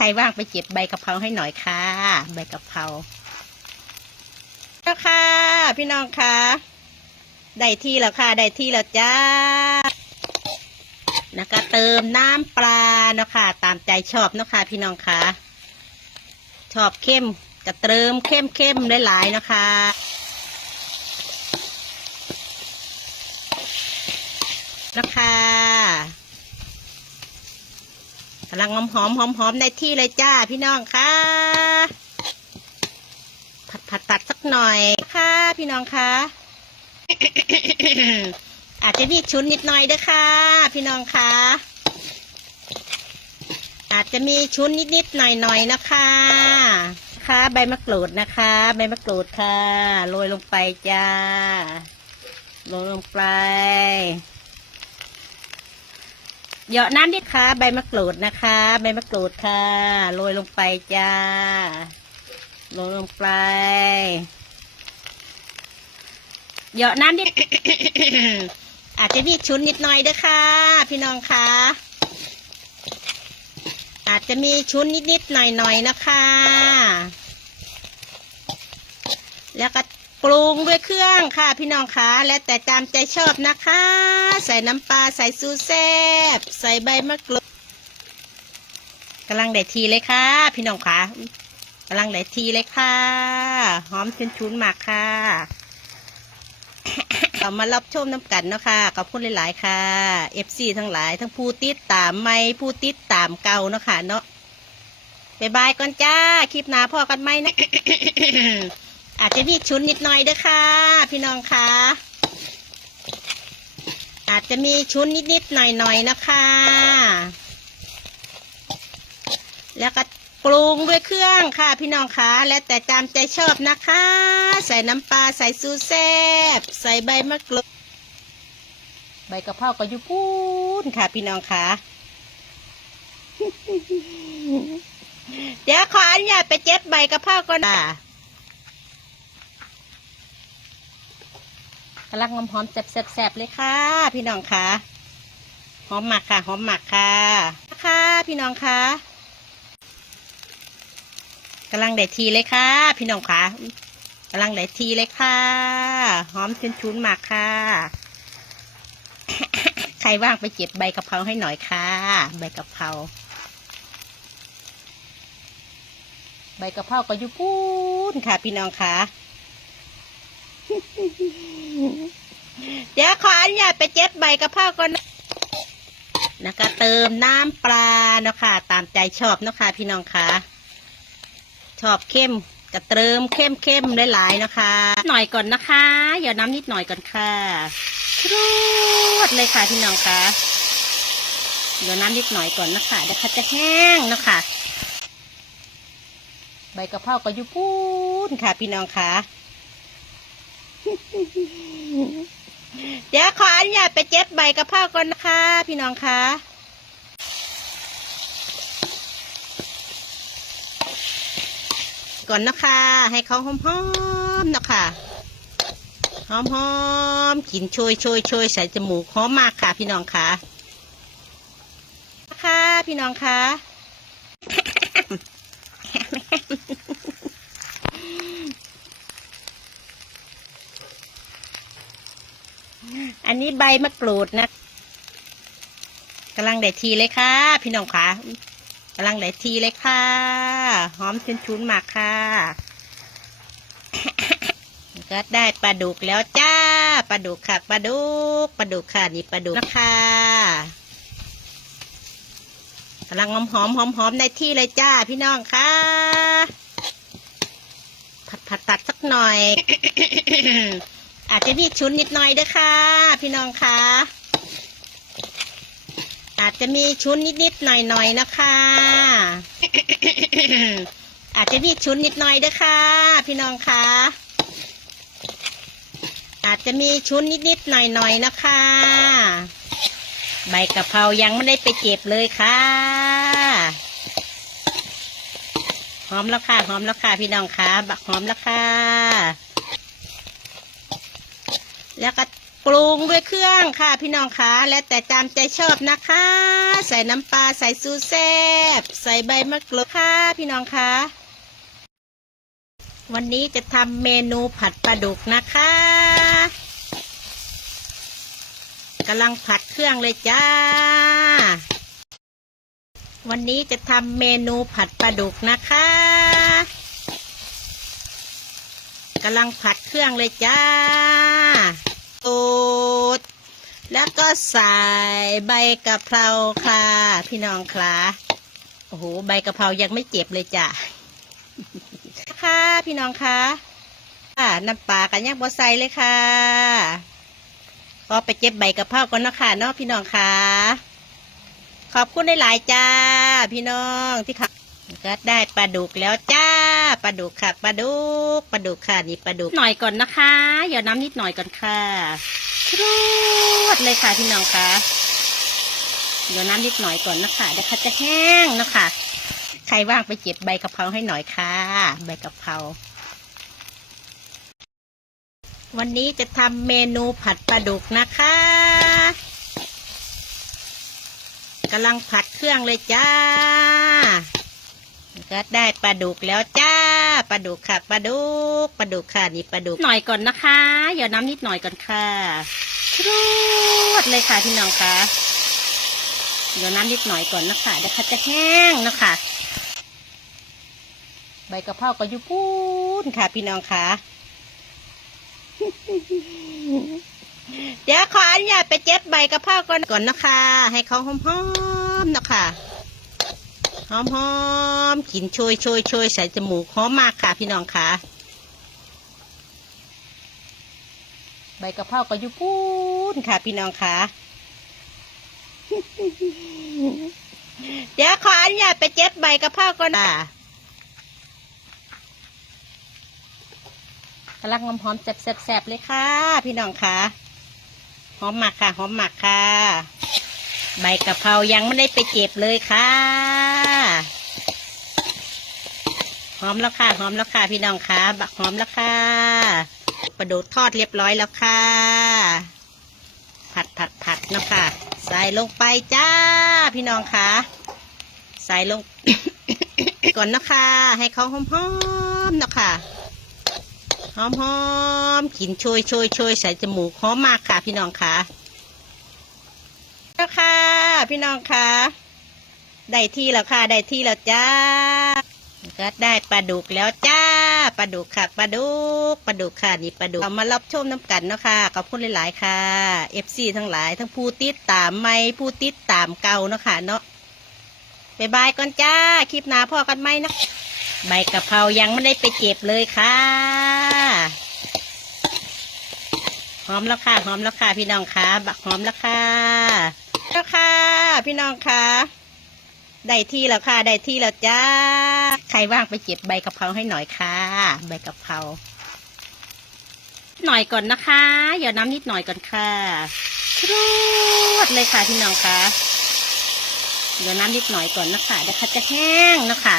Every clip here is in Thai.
ใครว่างไปเก็บใบกะเพราให้หน่อยค่ะ ใบกะเพราแล้วค่ะ พี่น้องค่ะ ได้ที่แล้วค่ะ ได้ที่แล้วจ้า นะคะ เติมน้ำปลาเนาะค่ะ ตามใจชอบเนาะค่ะ พี่น้องค่ะ ชอบเข้มก็เติมเข้มเข้มหลายๆเนาะค่ะนะคะ กำลังหอมหอมหอมหอมๆได้ที่เลยจ้าพี่น้องค่ะผัดผัดผัดสักหน่อยค่ะ พี่น้องค่ะอาจจะมีชุนนิดหน่อยเด้อค่ะ พี่น้องค่ะอาจจะมีชุนนิดนิดๆหน่อยหน่อยๆนะคะ ค่ะใบมะกรูดนะคะ ใบมะกรูดค่ะ โรยลงไปจ้า โรยลงไป เหยาะน้ำนิดค่ะ ใบมะกรูดนะคะ ใบมะกรูดค่ะโรยลงไปจ้าโรยลงไปเหยาะน้ำนิดอาจจะมีชุนนิดหน่อยเด้อค่ะ พี่น้องค่ะ อาจจะมีชุนนิดนิดๆหน่อยหน่อยๆนะคะ แล้วก็ ปรุงด้วยเครื่องค่ะพี่น้องคะแล้วแต่ตามใจชอบนะคะ ใส่น้ำปลาใส่ซูแซบใส่ใบมะกรูดกำลังได้ทีเลยค่ะ พี่น้องคะกำลังได้ทีเลยค่ะ หอมชุนๆมากค่ะเรามารับชมน้ำกันเนาะค่ะขอบคุณหลาย ๆ ค่ะ FC ทั้งหลาย ทั้งผู้ติดตามไม่ผู้ติดตามเก่าเนาะค่ะเนาะบายบายก่อนจ้า คลิปหน้าพ่อกันไหมนะ อาจจะมีชุนนิดหน่อยเด้อค่ะ พี่น้องค่ะ อาจจะมีชุนนิดนิดๆหน่อยหน่อยๆนะคะ แล้วก็ปรุงด้วยเครื่องค่ะ พี่น้องค่ะแล้วแต่ตามใจชอบนะคะ ใส่น้ำปลาใส่ซูแซบใส่ใบมะกรูดใบกะเพราก็ยู่พูนค่ะ พี่น้องค่ะเดี๋ยวขออนุญาตไปเจ็บใบกะเพราก่อนนะ กำลังหอมๆแซ่บๆเลยค่ะ พี่น้องค่ะหอมหมักค่ะหอมหมักค่ะค่ะพี่น้องค่ะกำลังได้ทีเลยค่ะ พี่น้องค่ะกำลังได้ทีเลยค่ะ หอมชุนๆมากค่ะ ใครว่างไปเก็บใบกะเพราให้หน่อยค่ะ ใบกะเพราใบกะเพราก็อยู่พูนค่ะ พี่น้องค่ะ เดี๋ยวขออนุญาตไปเจ็บใบกระเพราก่อนนะนะคะเติมน้ำปลาเนาะค่ะ ตามใจชอบเนาะค่ะ พี่น้องค่ะ ชอบเข้มกระเติมเข้มเข้มหลายๆนะคะ หน่อยก่อนนะคะอย่าน้ำนิดหน่อยก่อนค่ะครูดเลยค่ะพี่น้องคะเดี๋ยวน้ำนิดหน่อยก่อนนะคะเดี๋ยวเขาจะแห้งนะคะ ใบกระเพราก็อยู่พูนค่ะ พี่น้องคะ เดี๋ยวขออนุญาตไปเจ็บใบกระเพราก่อนนะคะ พี่น้องคะก่อนนะคะ ให้เขาหอมๆนะคะหอมๆกลิ่นโชยโชยโชยใส่จมูกหอมมากค่ะ พี่น้องค่ะค่ะ พี่น้องค่ะ อันนี้ใบมะกรูดนะกำลังได้ทีเลยค่ะ พี่น้องค่ะกำลังได้ทีเลยค่ะ หอมชุนๆมากค่ะ ก็ได้ปลาดุกแล้วจ้าปลาดุกค่ะปลาดุกปลาดุกค่ะนี่ปลาดุกนะคะกำลังหอมหอมหอมหอมได้ที่เลยจ้า พี่น้องค่ะ ผัดผัดผัดสักหน่อย อาจจะมีชุนนิดหน่อยเด้อค่ะ พี่น้องค่ะ อาจจะมีชุนนิดนิดๆหน่อยหน่อยๆนะคะ อาจจะมีชุนนิดหน่อยเด้อค่ะ พี่น้องค่ะ อาจจะมีชุนนิดนิดๆหน่อยหน่อยๆนะคะ ใบกะเพรายังไม่ได้ไปเก็บเลยค่ะ หอมแล้วค่ะ หอมแล้วค่ะ พี่น้องค่ะ บักหอมแล้วค่ะ แล้วก็ปรุงด้วยเครื่องค่ะพี่น้องคะและแต่ตามใจชอบนะคะ ใส่น้ำปลาใส่ซูแซบใส่ใบมะกรูดค่ะพี่น้องคะวันนี้จะทำเมนูผัดปลาดุกนะคะกำลังผัดเครื่องเลยจ้า วันนี้จะทำเมนูผัดปลาดุกนะคะกำลังผัดเครื่องเลยจ้าูด แล้วก็ใส่ใบกะเพราค่ะ พี่น้องค่ะโอ้โหใบกะเพรายังไม่เจ็บเลยจ้ะค่ะพี่น้องค่ะน้ำปลากันยังบอใส่เลยค่ะ ก็ไปเจ็บใบกะเพราก่อนเนาะค่ะเนาะพี่น้องค่ะ ขอบคุณหลายๆจ้า พี่น้องที่ขับก็ได้ปลาดุกแล้วจ้า ปลาดุกค่ะปลาดุกปลาดุกค่ะนี่ปลาดุกหน่อยก่อนนะคะเดี๋ยวน้ำนิดหน่อยก่อนค่ะครูดเลยค่ะพี่น้องค่ะเดี๋ยวน้ำนิดหน่อยก่อนนะคะเดี๋ยวเขาจะแห้งนะคะ ใครว่างไปเก็บใบกะเพราให้หน่อยค่ะ ใบกะเพราวันนี้จะทำเมนูผัดปลาดุกนะคะกำลังผัดเครื่องเลยจ้า ก็ได้ปลาดุกแล้วจ้า ปลาดุกค่ะปลาดุกปลาดุกค่ะนี่ปลาดุกหน่อยก่อนนะคะเดี๋ยวน้ำนิดหน่อยก่อนค่ะครูดเลยค่ะพี่น้องค่ะเดี๋ยวน้ำนิดหน่อยก่อนนะคะเดี๋ยวเขาจะแห้งนะคะ ใบกะเพราก็อยู่พูนค่ะ พี่น้องค่ะเดี๋ยวขออนุญาตไปเจ็บใบกะเพราก่อนก่อนนะคะ ให้เขาหอมๆนะคะ หอมๆกลิ่นโชยโชยโชยใส่จมูกหอมมากค่ะ พี่น้องค่ะ ใบกะเพราก็อยู่พูนค่ะ พี่น้องค่ะเดี๋ยวขออนุญาตไปเจ็บใบกะเพราก่อนค่ะกำลังหอมๆแซ่บๆเลยค่ะ พี่น้องค่ะหอมหมักค่ะหอมหมักค่ะ ใบกะเพรายังไม่ได้ไปเก็บเลยค่ะ หอมแล้วค่ะหอมแล้วค่ะพี่น้องค่ะบักหอมแล้วค่ะปลาดุทอดเรียบร้อยแล้วค่ะ ผัดผัดผัดเนาะค่ะใส่ลงไปจ้า พี่น้องค่ะใส่ลง ก่อนเนาะค่ะให้เขาหอมๆเนาะค่ะหอมหอมกลิ่นโชยโชยโชยใส่จมูกหอมมากค่ะ พี่น้องค่ะแล้วค่ะ พี่น้องค่ะได้ที่แล้วค่ะได้ที่แล้วจ้า ก็ได้ปลาดุกแล้วจ้าปลาดุกค่ะปลาดุกปลาดุกค่ะนี่ปลาดุกเอามารับชมน้ำกันเนาะค่ะขอบคุณหลาย ๆ ค่ะเอฟซีทั้งหลาย ทั้งผู้ติดตามไม่ผู้ติดตามเก่าเนาะค่ะเนาะบายบายก่อนจ้า คลิปหน้าพ่อกันไหมนะใบกะเพรายังไม่ได้ไปเก็บเลยค่ะหอมแล้วค่ะหอมแล้วค่ะพี่น้องค่ะบักหอมแล้วค่ะแล้วค่ะ พี่น้องค่ะ ได้ที่แล้วค่ะ ได้ที่แล้วจ้า ใครว่างไปเก็บใบกะเพราให้หน่อยค่ะ ใบกะเพราหน่อยก่อนนะคะเดี๋ยวน้ำนิดหน่อยก่อนค่ะครูดเลยค่ะพี่น้องค่ะเดี๋ยวน้ำนิดหน่อยก่อนนะคะเดี๋ยวเขาจะแห้งนะคะ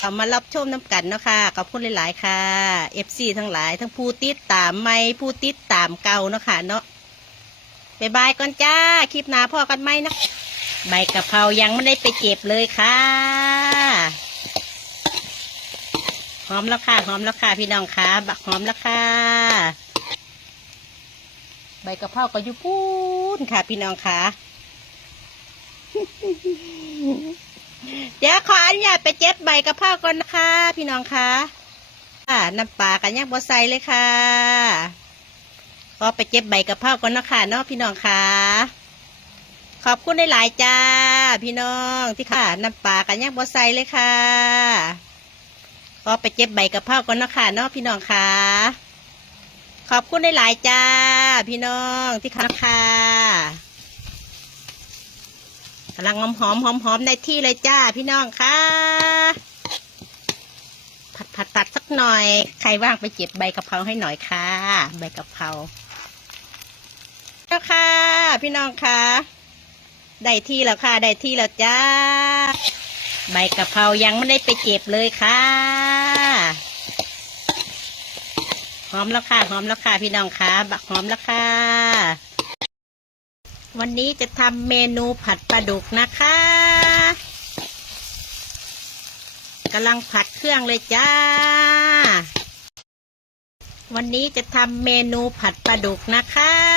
เอามารับชมน้ำกันนะคะขอบคุณหลาย ๆ ค่ะเอฟซีทั้งหลาย ทั้งผู้ติดตามไม่ผู้ติดตามเก่านะคะเนาะบายบายก่อนจ้า คลิปหน้าพ่อกันไหมนะ ใบกะเพรายังไม่ได้ไปเก็บเลยค่ะ หอมแล้วค่ะ หอมแล้วค่ะ พี่น้องค่ะบักหอมแล้วค่ะ ใบกะเพราก็อยู่พูนค่ะ พี่น้องค่ะเดี๋ยวขออนุญาตไปเจ็บใบกะเพราก่อนนะคะ พี่น้องค่ะน้ำปลากันยังบอใส่เลยค่ะก็ไปเจ็บใบกะเพราก่อนนะคะเนาะพี่น้องคะ ขอบคุณได้หลายจ้า พี่น้องที่ค่ะน้ำปลากันยังบอใส่เลยค่ะก็ไปเจ็บใบกะเพราก่อนนะค่ะเนาะพี่น้องค่ะ ขอบคุณได้หลายจ้า พี่น้องที่ค่ะค่ะกำลังหอมหอมหอมหอมในที่เลยจ้า พี่น้องค่ะ ผัดผัดตัดสักหน่อย ใครว่างไปเก็บใบกะเพราให้หน่อยค่ะ ใบกะเพราแล้วค่ะ พี่น้องค่ะ ได้ที่แล้วค่ะ ได้ที่แล้วจ้า ใบกะเพรายังไม่ได้ไปเก็บเลยค่ะ หอมแล้วค่ะหอมแล้วค่ะพี่น้องค่ะบักหอมแล้วค่ะ วันนี้จะทำเมนูผัดปลาดุกนะคะกำลังผัดเครื่องเลยจ้า วันนี้จะทำเมนูผัดปลาดุกนะคะ